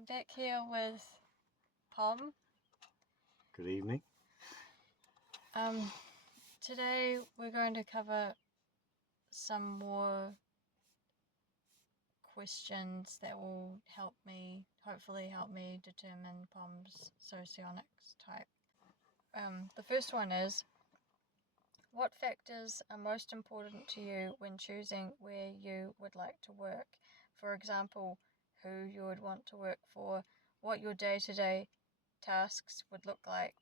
I'm back here with Pom. Good evening. Today we're going to cover some more questions that will hopefully help me determine Pom's socionics type. The first one is, what factors are most important to you when choosing where you would like to work? For example, who you would want to work for, what your day-to-day tasks would look like,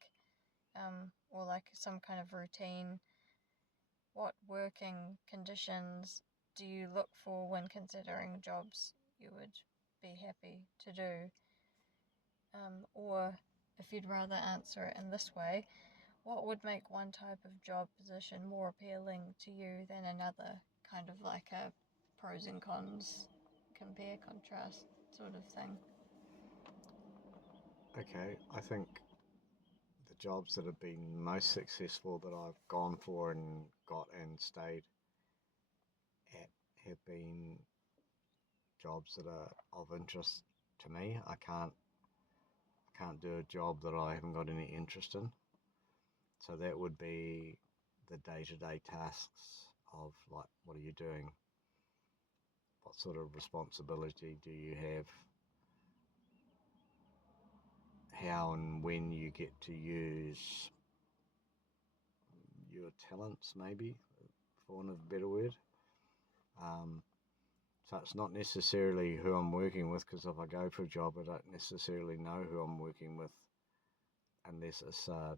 or like some kind of routine. What working conditions do you look for when considering jobs you would be happy to do? Or if you'd rather answer it in this way, what would make one type of job position more appealing to you than another? Kind of like a pros and cons, compare, contrast sort of thing. Okay, I think the jobs that have been most successful that I've gone for and got and stayed at have been jobs that are of interest to me. I can't do a job that I haven't got any interest in. So that would be the day-to-day tasks of, like, what are you doing? What sort of responsibility do you have? How and when you get to use your talents, maybe, for want of a better word. So it's not necessarily who I'm working with, because if I go for a job, I don't necessarily know who I'm working with unless it's a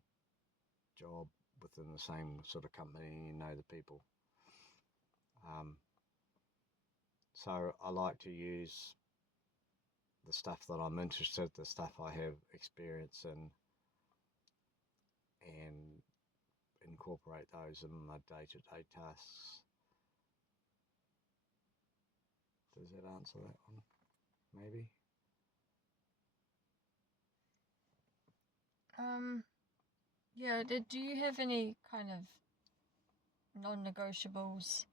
job within the same sort of company and you know the people. So I like to use the stuff that I'm interested, the stuff I have experience in, and incorporate those in my day-to-day tasks. Does that answer that one? Maybe? Yeah, do you have any kind of non-negotiables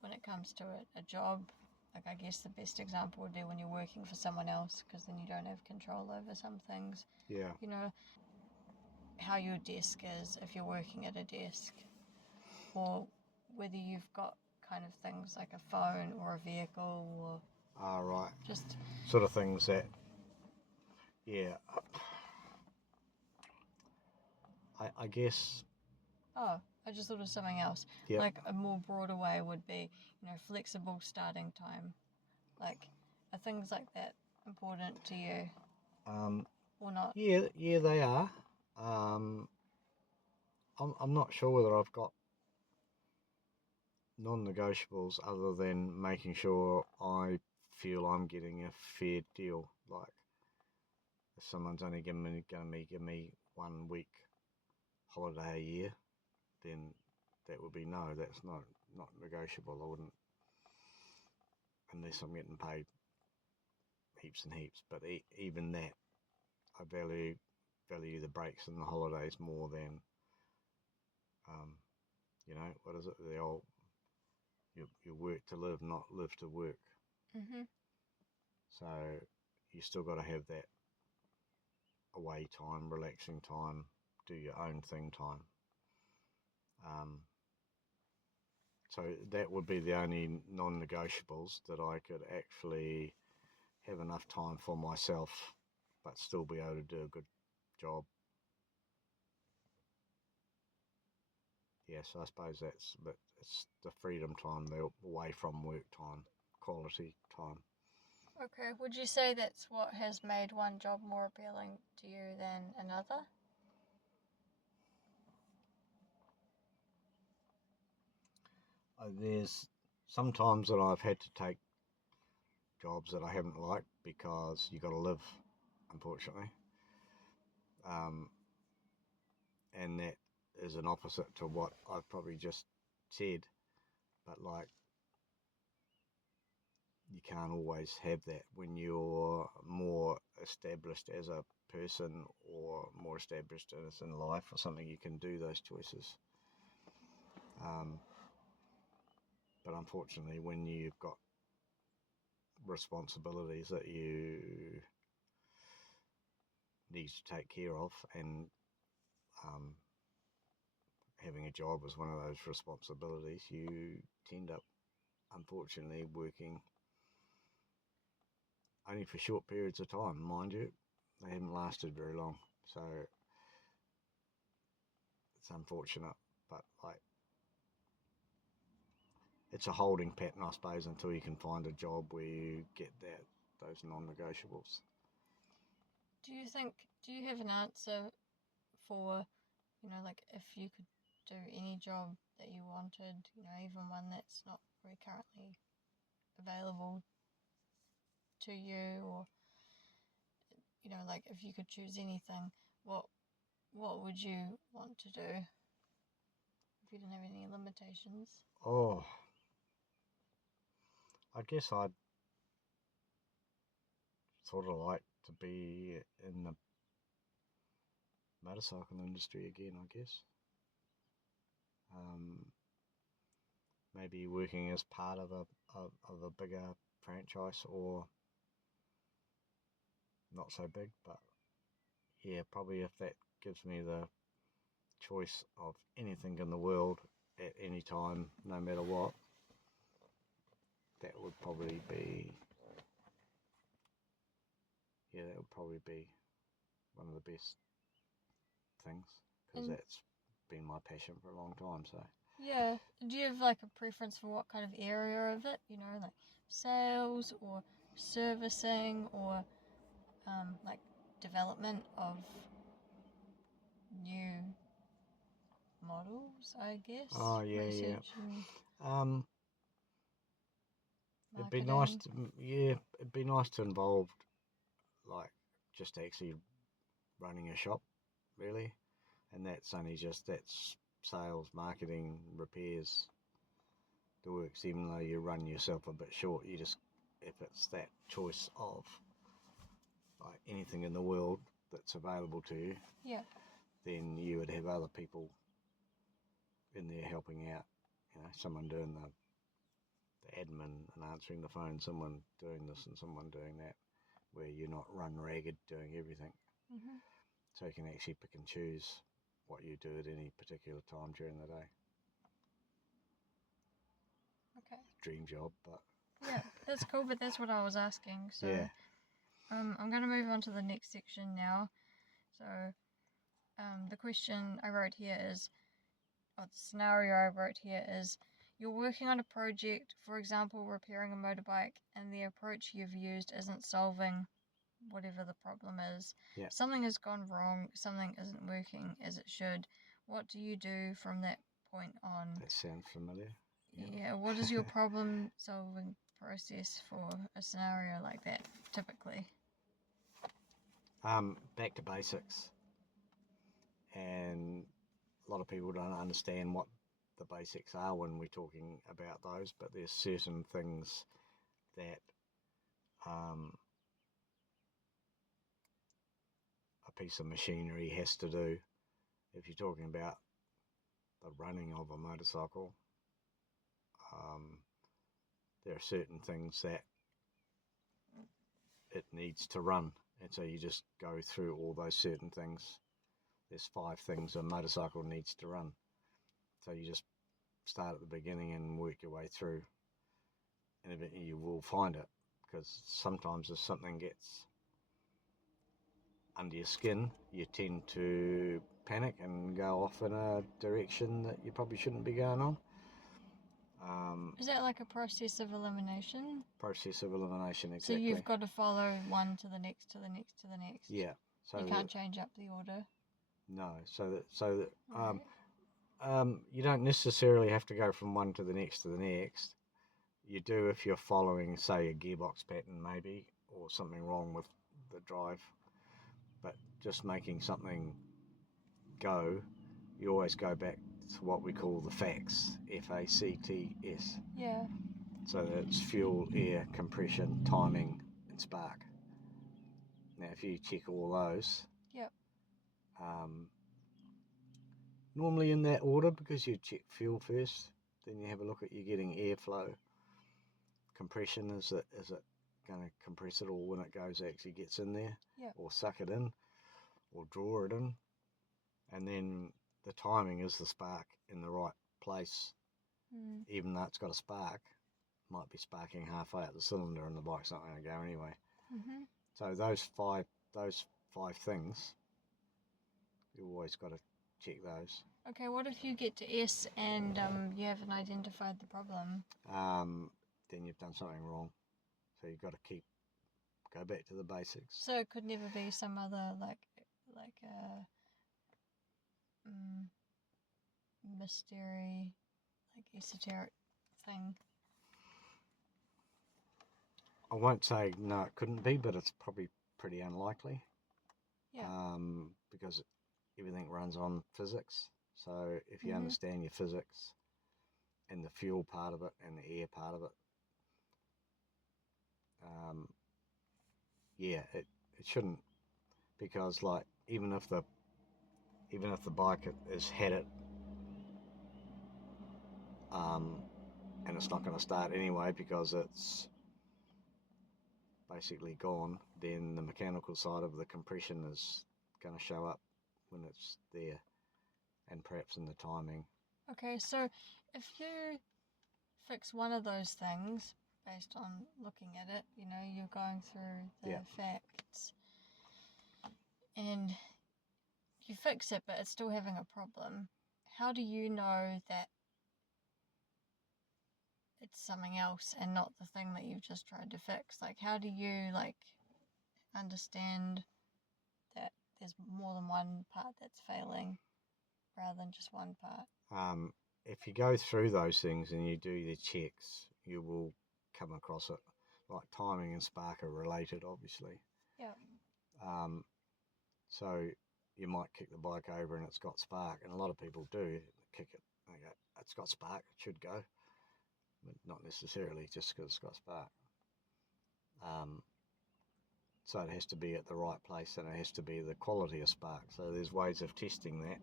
when it comes to a job? Like, I guess the best example would be when you're working for someone else, because then you don't have control over some things. Yeah. You know, how your desk is if you're working at a desk, or whether you've got kind of things like a phone or a vehicle, or Right. just Sort of things that, yeah. I guess. Oh, I just thought of something else. Yep. Like a more broader way would be, flexible starting time. Like, are things like that important to you? Or not? Yeah, they are. I'm not sure whether I've got non-negotiables other than making sure I feel I'm getting a fair deal. Like, if someone's only going to give me 1 week holiday a year, then that would be no. That's not negotiable. I wouldn't, unless I'm getting paid heaps and heaps. But even that, I value the breaks and the holidays more than, what is it? The old, you work to live, not live to work. Mm-hmm. So you still got to have that away time, relaxing time, do your own thing time. So that would be the only non-negotiables, that I could actually have enough time for myself but still be able to do a good job. Yes, I suppose it's the freedom time, the away from work time, quality time. Okay, would you say that's what has made one job more appealing to you than another? There's sometimes that I've had to take jobs that I haven't liked because you got to live, unfortunately. And that is an opposite to what I've probably just said. But, like, you can't always have that when you're more established as a person or more established as in life or something. You can do those choices. But unfortunately, when you've got responsibilities that you needs to take care of, and having a job is one of those responsibilities. You tend up, unfortunately, working only for short periods of time, mind you. They haven't lasted very long, so it's unfortunate, but like, it's a holding pattern, I suppose, until you can find a job where you get those non-negotiables. Do you have an answer for, like if you could do any job that you wanted, even one that's not very currently available to you, or, like if you could choose anything, what would you want to do if you didn't have any limitations? Oh, I guess I'd sort of like to be in the motorcycle industry again, I guess. Maybe working as part of a bigger franchise, or not so big, but yeah, probably if that gives me the choice of anything in the world at any time, no matter what, that would probably be one of the best things, because that's been my passion for a long time. So yeah, do you have like a preference for what kind of area of it, like sales or servicing, or like development of new models, I guess? oh yeah, Research and it'd be marketing. it'd be nice to involve, like, just actually running a shop, really, and that's sales, marketing, repairs, the works. Even though you run yourself a bit short, you just, if it's that choice of like anything in the world that's available to you, Yeah. then you would have other people in there helping out. Someone doing the admin and answering the phone, someone doing this and someone doing that, where you're not run ragged doing everything. Mm-hmm. So you can actually pick and choose what you do at any particular time during the day. Okay. Dream job, but yeah, that's cool. But that's what I was asking. So, yeah. I'm going to move on to the next section now. So, the question I wrote here is, or the scenario I wrote here is, you're working on a project, for example, repairing a motorbike, and the approach you've used isn't solving whatever the problem is. Yeah. Something has gone wrong, something isn't working as it should. What do you do from that point on? That sounds familiar. Yeah, what is your problem solving process for a scenario like that, typically? Back to basics. And a lot of people don't understand what the basics are when we're talking about those, but there's certain things that a piece of machinery has to do. If you're talking about the running of a motorcycle, there are certain things that it needs to run, and so you just go through all those certain things. There's 5 things a motorcycle needs to run, so you just start at the beginning and work your way through, and eventually you will find it, because sometimes if something gets under your skin, you tend to panic and go off in a direction that you probably shouldn't be going on. Is that like a process of elimination? Process of elimination, exactly. So you've got to follow one to the next, to the next, to the next. Yeah. So you can't change up the order. No. So that Right. you don't necessarily have to go from one to the next to the next. You do if you're following, say, a gearbox pattern maybe, or something wrong with the drive. But just making something go, you always go back to what we call the facts, FACTS. Yeah. So that's fuel, air, compression, timing, and spark. Now, if you check all those, Yep. Normally in that order, because you check fuel first, then you have a look at you getting airflow. Compression, is it going to compress it all when it goes actually gets in there, Yep. or suck it in? or draw it in, and then the timing is the spark in the right place. Even though it's got a spark, might be sparking halfway out the cylinder and the bike's not going to go anyway. So those five things, you always got to check those. Okay, what if you get to S and you haven't identified the problem? Then you've done something wrong. So you've got to go back to the basics. So it could never be some other like a mystery, like esoteric thing. I won't say no, it couldn't be, but it's probably pretty unlikely. Yeah. Because everything runs on physics. So if you understand your physics and the fuel part of it and the air part of it, it shouldn't, because like even if the bike has had it and it's not going to start anyway because it's basically gone, then the mechanical side of the compression is going to show up when it's there, and perhaps in the timing. Okay, so if you fix one of those things based on looking at it, you're going through the facts and you fix it but it's still having a problem, how do you know that it's something else and not the thing that you've just tried to fix? Like, how do you understand that there's more than one part that's failing rather than just one part? If you go through those things and you do the checks, you will come across it. Like timing and spark are related, obviously. Yeah. So you might kick the bike over and it's got spark, and a lot of people do kick it. They go, it's got spark, it should go, but not necessarily just because it's got spark. So it has to be at the right place, and it has to be the quality of spark. So there's ways of testing that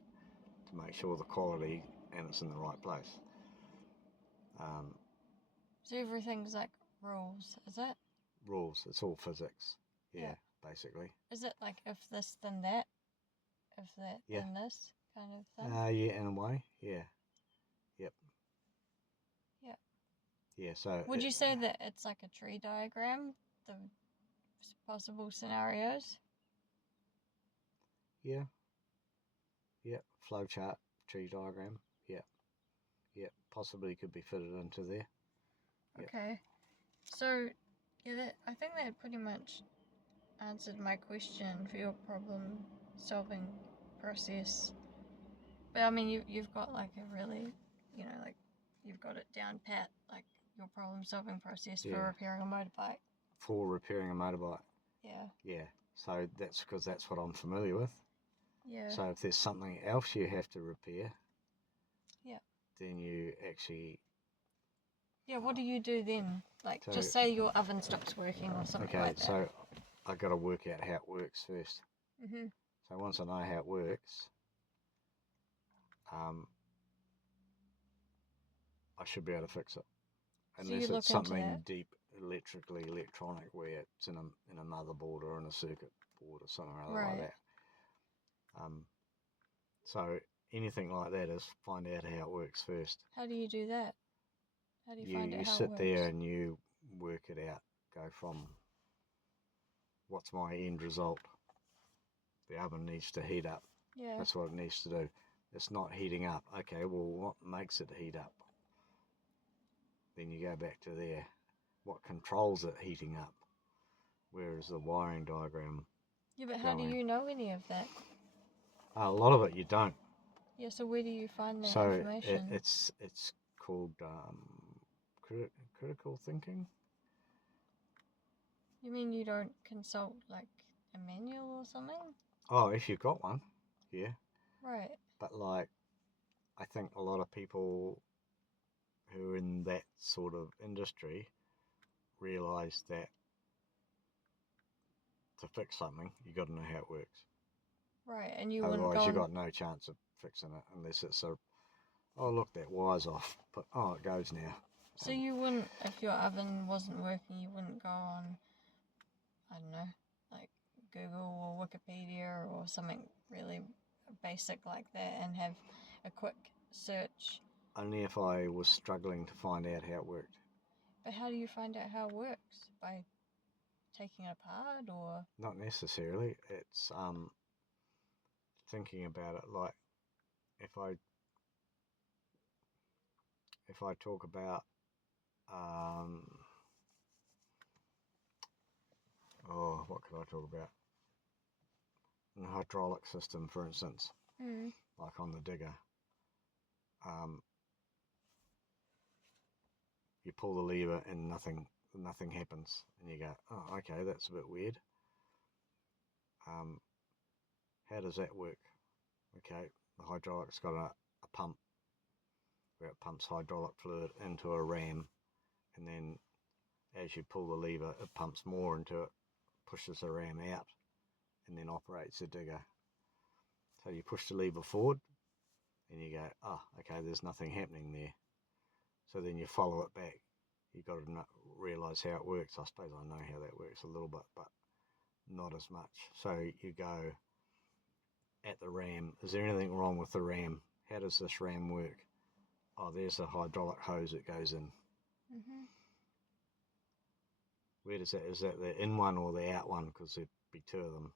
to make sure the quality and it's in the right place. So everything's like rules, is it? Rules, it's all physics. Yeah, basically. Is it like if this then that, if that then this kind of thing? Yeah, in a way, yeah. Yep. Yeah. Yeah, so would you say that it's like a tree diagram, the possible scenarios? Yeah. Flowchart, tree diagram. Yeah, possibly could be fitted into there. Okay. So, I think that pretty much answered my question for your problem solving process. But I mean, you've got like a really, you've got it down pat, like your problem solving process for repairing a motorbike. For repairing a motorbike. Yeah. Yeah. So that's because that's what I'm familiar with. Yeah. So if there's something else you have to repair, then you actually... Yeah, what do you do then? Like, just say your oven stops working or something like that. So I got to work out how it works first. So once I know how it works, I should be able to fix it. Unless it's something deep, electronic, where it's in a motherboard or in a circuit board or something like that. So anything like that is find out how it works first. How do you do that? How do you find out how it works? You sit there and you work it out. Go from what's my end result? The oven needs to heat up. Yeah. That's what it needs to do. It's not heating up. Okay, well, what makes it heat up? Then you go back to there. What controls it heating up? Where is the wiring diagram? Yeah, but how do you know any of that? A lot of it you don't. Yeah, so where do you find that information? It's called critical thinking. You mean you don't consult like a manual or something? Oh, if you've got one, yeah. Right. But like, I think a lot of people who are in that sort of industry realise that to fix something, you got to know how it works. Right, and you otherwise you got no chance of fixing it unless it's oh look, that wire's off, but it goes now. So you wouldn't, if your oven wasn't working, you wouldn't go on, I don't know, like Google or Wikipedia or something really basic like that and have a quick search. Only if I was struggling to find out how it worked. But how do you find out how it works? By taking it apart, or? Not necessarily. It's thinking about it. Like if I talk about what could I talk about? In a hydraulic system, for instance, like on the digger, you pull the lever and nothing happens, and you go, oh, okay, that's a bit weird. How does that work? Okay, the hydraulic's got a pump where it pumps hydraulic fluid into a ram, and then as you pull the lever, it pumps more into it, pushes the ram out, and then operates the digger. So you push the lever forward, and you go, oh, okay, there's nothing happening there. So then you follow it back. You've got to realise how it works. I suppose I know how that works a little bit, but not as much. So you go at the ram. Is there anything wrong with the ram? How does this ram work? Oh, there's a hydraulic hose that goes in. Where does that? Is that the in one or the out one? Because there'd be two of them.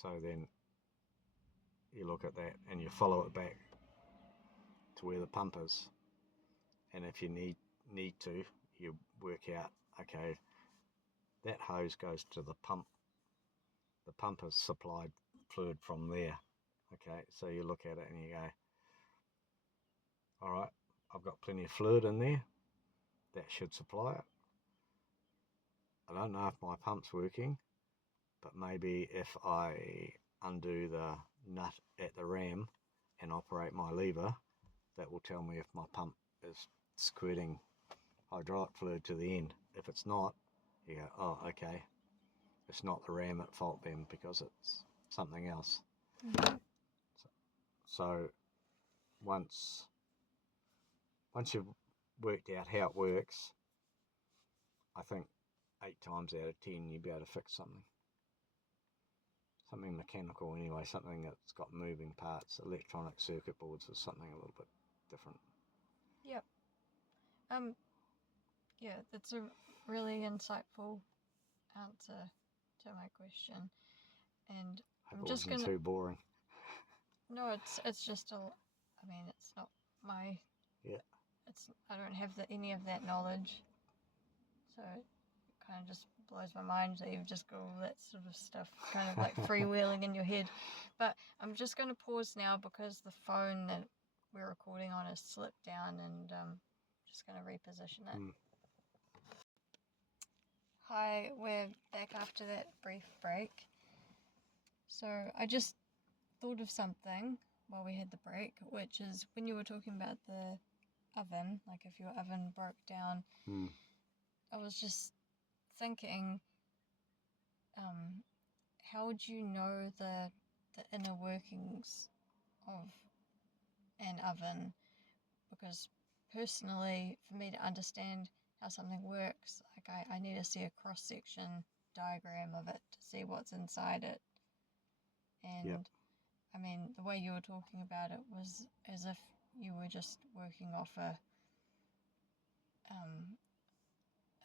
So then you look at that and you follow it back to where the pump is. And if you need to, you work out, okay, that hose goes to the pump. The pump has supplied fluid from there. Okay, so you look at it and you go, all right, I've got plenty of fluid in there. That should supply it. I don't know if my pump's working, but maybe if I undo the nut at the ram and operate my lever, that will tell me if my pump is squirting hydraulic fluid to the end. If it's not, you go, oh, okay, it's not the ram at fault then, because it's something else. So once you've worked out how it works, I think 8 times out of 10 you'll be able to fix something mechanical anyway, something that's got moving parts. Electronic circuit boards is something a little bit different. Yep. Yeah, that's a really insightful answer to my question, and I'm just gonna. Too boring. No, it's just I mean, it's not my. Yeah. I don't have any of that knowledge, so it kind of just blows my mind that you've just got all that sort of stuff kind of like freewheeling in your head. But I'm just going to pause now because the phone that we're recording on has slipped down, and just going to reposition it. Hi, we're back after that brief break. So I just thought of something while we had the break, which is when you were talking about the oven, like if your oven broke down, I was just thinking, how would you know the inner workings of an oven? Because personally, for me to understand how something works, like I need to see a cross-section diagram of it to see what's inside it. And I mean, the way you were talking about it was as if you were just working off a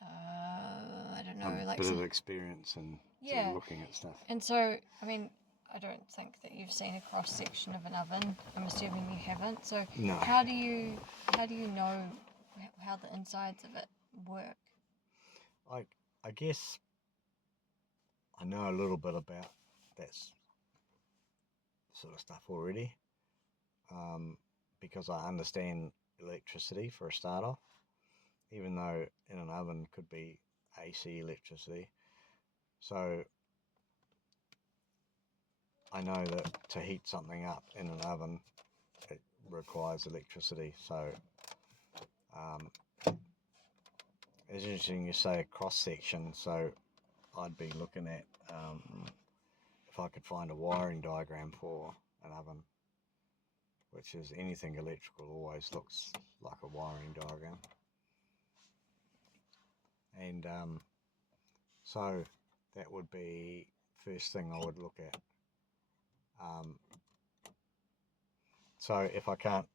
I don't know, a like bit of experience and sort of looking at stuff. And so, I mean, I don't think that you've seen a cross section of an oven. I'm assuming you haven't. So, no. How do you know how the insides of it work? I guess I know a little bit about that sort of stuff already, because I understand electricity for a start off, even though in an oven could be AC electricity. So I know that to heat something up in an oven, it requires electricity. So it's interesting you say a cross section. So I'd be looking at if I could find a wiring diagram for an oven, which is anything electrical always looks like a wiring diagram. And so that would be first thing I would look at. So if I can't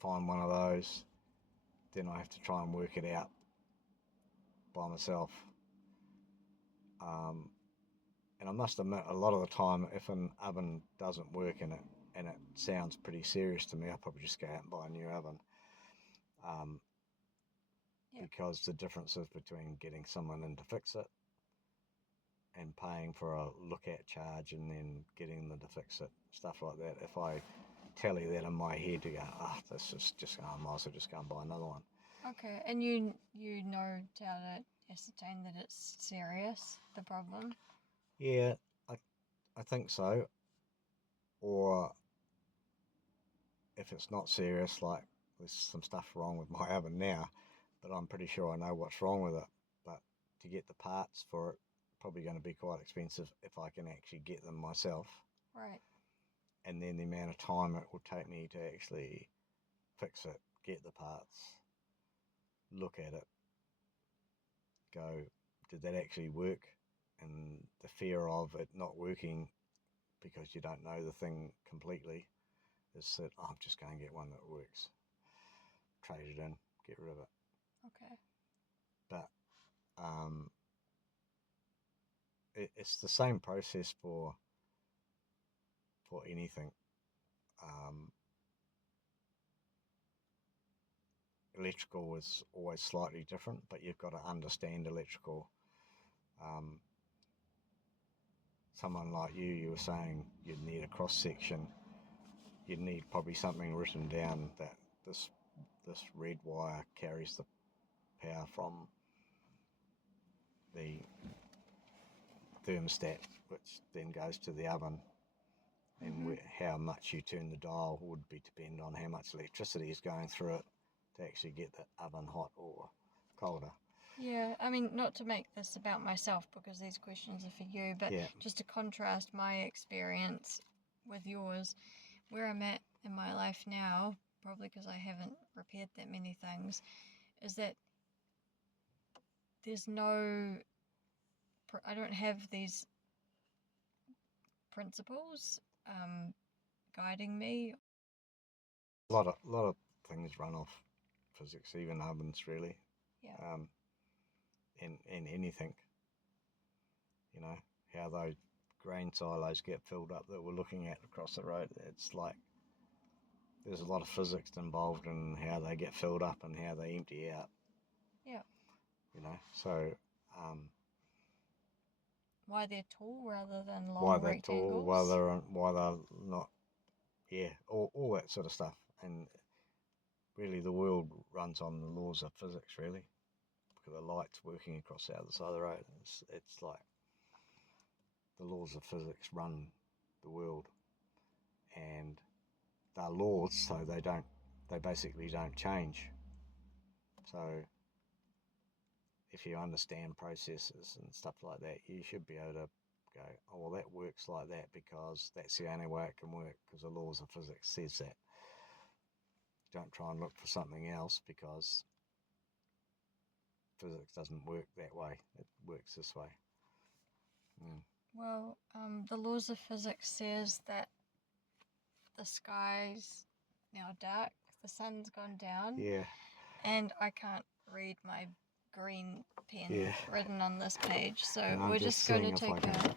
find one of those, then I have to try and work it out by myself. And I must admit, a lot of the time, if an oven doesn't work and it sounds pretty serious to me, I'll probably just go out and buy a new oven. Because the differences between getting someone in to fix it and paying for a look-at charge and then getting them to fix it, stuff like that. If I tally that in my head to go, this is just, I might as well just go and buy another one. Okay, and you know how to ascertain that it's serious, the problem? Yeah, I think so. Or if it's not serious, like there's some stuff wrong with my oven now, but I'm pretty sure I know what's wrong with it. But to get the parts for it, probably going to be quite expensive if I can actually get them myself. Right. And then the amount of time it will take me to actually fix it, get the parts, look at it, go, did that actually work? And the fear of it not working because you don't know the thing completely is that I'm just going to get one that works, trade it in, get rid of it. Okay. But it's the same process for anything. Electrical is always slightly different, but you've got to understand electrical. Someone like you were saying you'd need a cross section. You'd need probably something written down that this red wire carries the power from the thermostat, which then goes to the oven, and how much you turn the dial would depend on how much electricity is going through it to actually get the oven hot or colder. Yeah, I mean, not to make this about myself because these questions are for you, but just to contrast my experience with yours, where I'm at in my life now, probably because I haven't repaired that many things, is that there's no, I don't have these principles guiding me. A lot of things run off physics, even ovens, really. Yeah. And anything, you know, how those grain silos get filled up that we're looking at across the road. It's like there's a lot of physics involved in how they get filled up and how they empty out. Yeah. You know, so why they're tall rather than long why they're rectangles. tall, why they're not, all that sort of stuff. And really, the world runs on the laws of physics, really, because the light's working across the other side of the road. It's like the laws of physics run the world, and they're laws, so they basically don't change. So if you understand processes and stuff like that, you should be able to go, oh, well, that works like that because that's the only way it can work, because the laws of physics says that. Don't try and look for something else because physics doesn't work that way. It works this way. Well, the laws of physics says that the sky's now dark, the sun's gone down. Yeah. And I can't read my green pen written on this page, so we're just going to take a...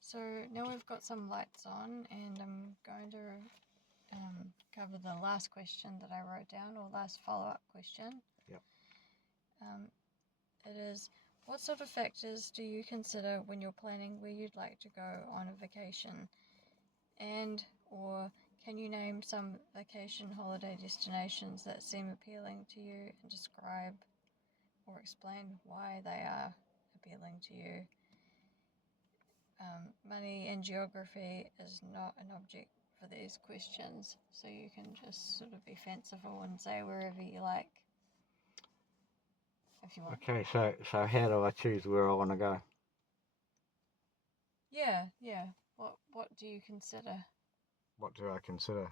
So now we've got some lights on, and I'm going to cover the last question that I wrote down, or last follow-up question. Yep. It is, what sort of factors do you consider when you're planning where you'd like to go on a vacation? And, or can you name some vacation holiday destinations that seem appealing to you and describe or explain why they are appealing to you? Money and geography is not an object for these questions, so you can just sort of be fanciful and say wherever you like, if you want. Okay, so how do I choose where I want to go? Yeah. What do you consider? What do I consider?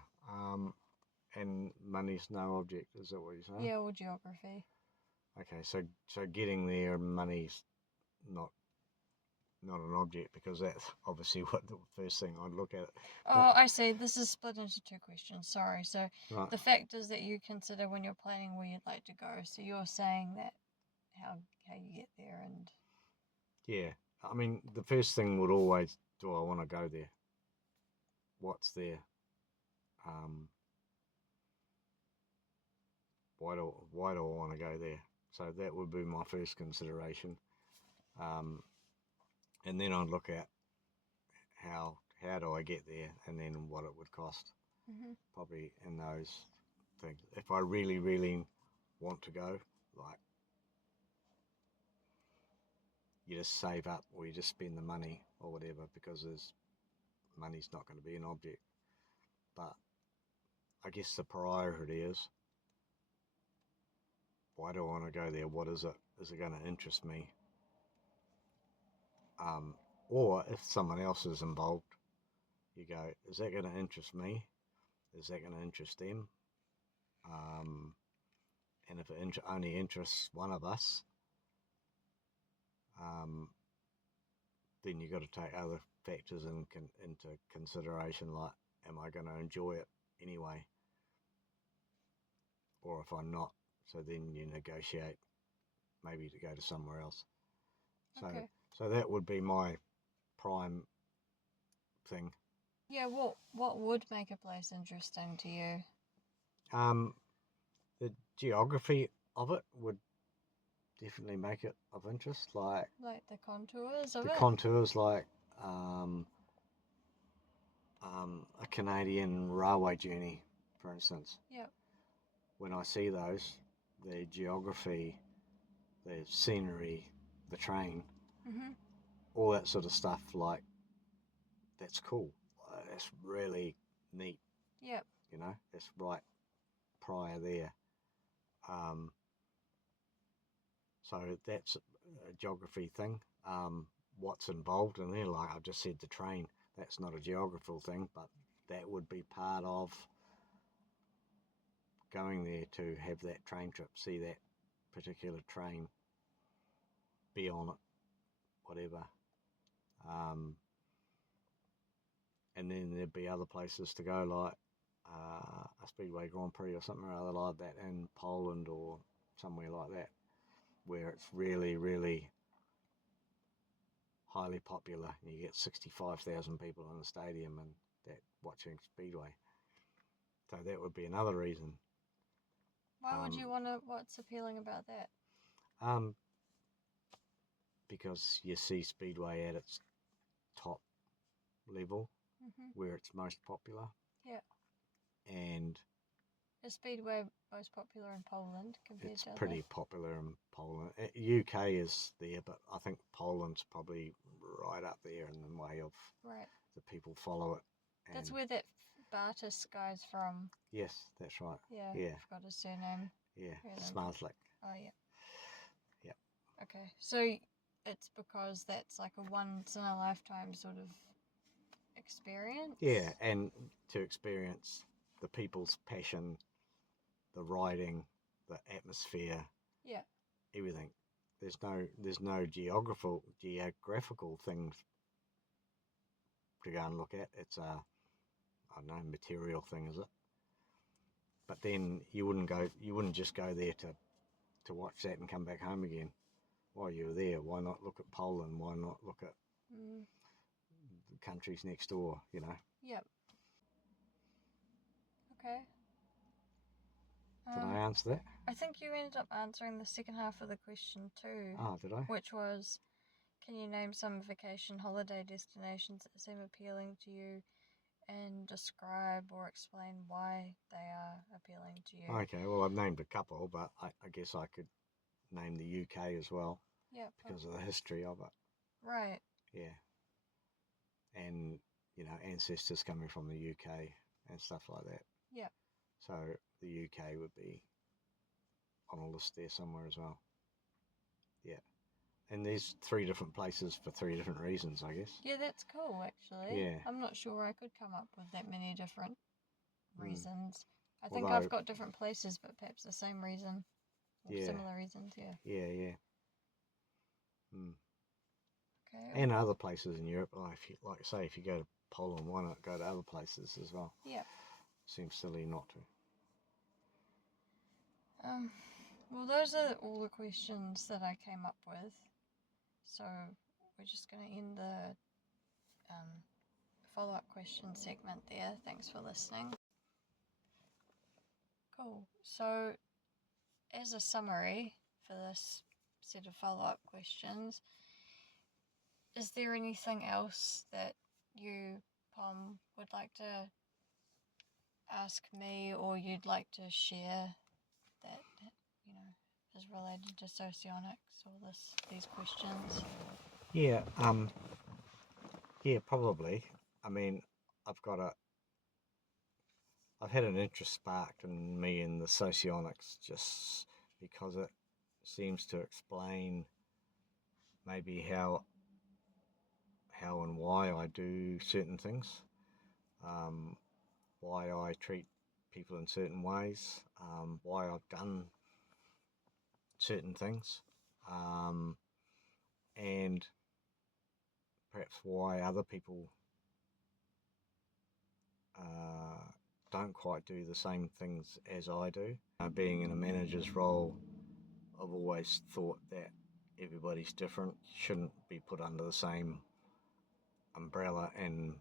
And money's no object, is that what you're saying? Yeah, or geography. Okay, so getting there, money's not not an object, because that's obviously what the first thing I'd look at. Oh, I see. This is split into two questions. Sorry. So Right. the factors that you consider when you're planning where you'd like to go. So you're saying that how you get there and Yeah. I mean, the first thing would always, do I want to go there? What's there? Why do I want to go there? So that would be my first consideration. And then I'd look at how do I get there, and then what it would cost. Probably in those things. If I really, really want to go, like, you just save up or you just spend the money or whatever, because money's not going to be an object. But I guess the priority is, why do I want to go there? What is it? Is it going to interest me? Or if someone else is involved, you go, is that going to interest me? Is that going to interest them? And if it only interests one of us, then you've got to take other factors into consideration, like, am I going to enjoy it anyway? Or if I'm not, so then you negotiate maybe to go to somewhere else. okay. So that would be my prime thing. Yeah, what would make a place interesting to you? The geography of it would definitely make it of interest, like the contours of the it? contours, like a Canadian railway journey, for instance. Yep. When I see those, the geography, the scenery, the train, all that sort of stuff, like, that's cool. That's really neat. Yep. That's right prior there. So that's a geography thing. What's involved in there, like I just said, the train, that's not a geographical thing, but that would be part of going there to have that train trip, see that particular train, be on it, whatever. And then there'd be other places to go, like a Speedway Grand Prix or something or other like that in Poland or somewhere like that, where it's really, really highly popular. You get 65,000 people in the stadium and that watching Speedway. So that would be another reason. Why would you want to? What's appealing about that? Because you see Speedway at its top level, where it's most popular. Yeah. And is Speedway most popular in Poland compared to it's pretty popular in Poland. UK is there, but I think Poland's probably right up there in the way of the people follow it. And that's where that Bartis guy's from. Yes, that's right. Yeah. I forgot his surname. Yeah, Smarslick. Oh, yeah. Yep. Okay, so it's because that's like a once in a lifetime sort of experience? Yeah, and to experience the people's passion, the riding, the atmosphere, everything. There's no geographical things to go and look at. It's I don't know, material thing, is it? But then you wouldn't just go there to watch that and come back home again. While you were there, why not look at Poland? Why not look at the countries next door, Yep. Okay. Did I answer that? I think you ended up answering the second half of the question too. Ah, did I? Which was, can you name some vacation holiday destinations that seem appealing to you and describe or explain why they are appealing to you? Okay, well, I've named a couple, but I guess I could name the UK as well. Yep. Because of the history of it. Right. Yeah. And, ancestors coming from the UK and stuff like that. Yep. So the UK would be on a list there somewhere as well. Yeah. And there's 3 different places for 3 different reasons, I guess. Yeah, that's cool, actually. Yeah. I'm not sure I could come up with that many different reasons. I think I've got different places, but perhaps the same reason. Or similar reasons, yeah. Yeah. And other places in Europe. If you go to Poland, why not go to other places as well? Yeah. Seems silly not to. Well, those are all the questions that I came up with. So we're just going to end the follow-up question segment there. Thanks for listening. Cool. So as a summary for this set of follow-up questions, is there anything else that you, Pom, would like to ask me or you'd like to share that, is related to socionics or these questions? Yeah, probably. I mean, I've had an interest sparked in me in the socionics just because it seems to explain maybe how and why I do certain things, why I treat people in certain ways, why I've done certain things, and perhaps why other people don't quite do the same things as I do. Being in a manager's role, I've always thought that everybody's different, shouldn't be put under the same umbrella and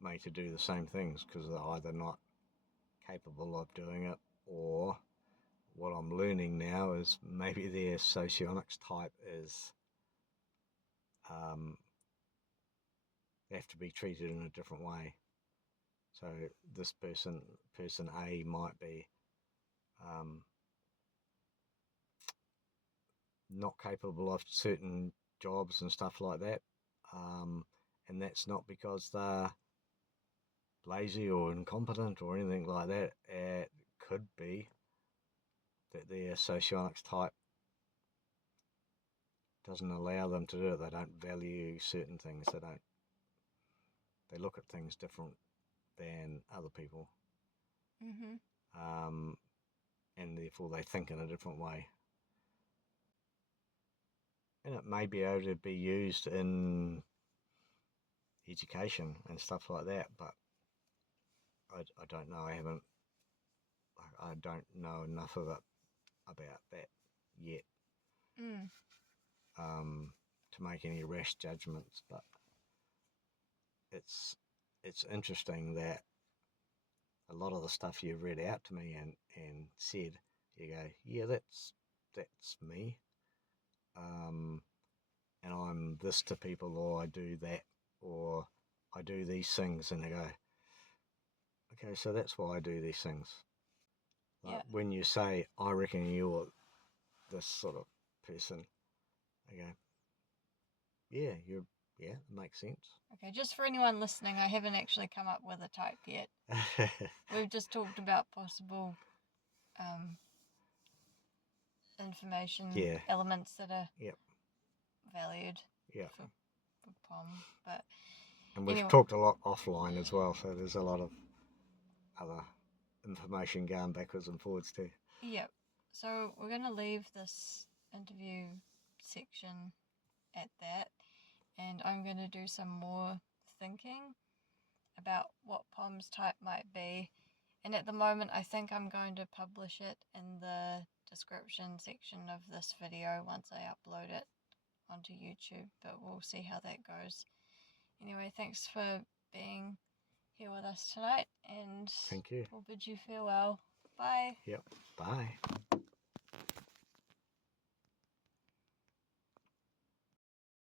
made to do the same things because they're either not capable of doing it, or what I'm learning now is maybe their socionics type is they have to be treated in a different way. So this person A might be not capable of certain jobs and stuff like that, and that's not because they're lazy or incompetent or anything like that. It could be that their socionics type doesn't allow them to do it. They don't value certain things. They look at things different than other people. And therefore they think in a different way. And it may be able to be used in education and stuff like that, but I don't know. I don't know enough of it about that yet to make any rash judgments. But it's interesting that a lot of the stuff you've read out to me and said, you go, yeah, that's me, and I'm this to people, or I do that, or I do these things, and I go, okay, so that's why I do these things. Like when you say, I reckon you're this sort of person, I go, yeah, it makes sense. Okay, just for anyone listening, I haven't actually come up with a type yet. We've just talked about possible information elements that are valued for Pom. And we've talked a lot offline as well, so there's a lot of other information going backwards and forwards too. Yep. So we're going to leave this interview section at that, and I'm going to do some more thinking about what Pom's type might be. And at the moment, I think I'm going to publish it in the description section of this video once I upload it onto YouTube, but we'll see how that goes. Anyway, thanks for being here with us tonight, and thank you. We'll bid you farewell. Bye. Yep. Bye.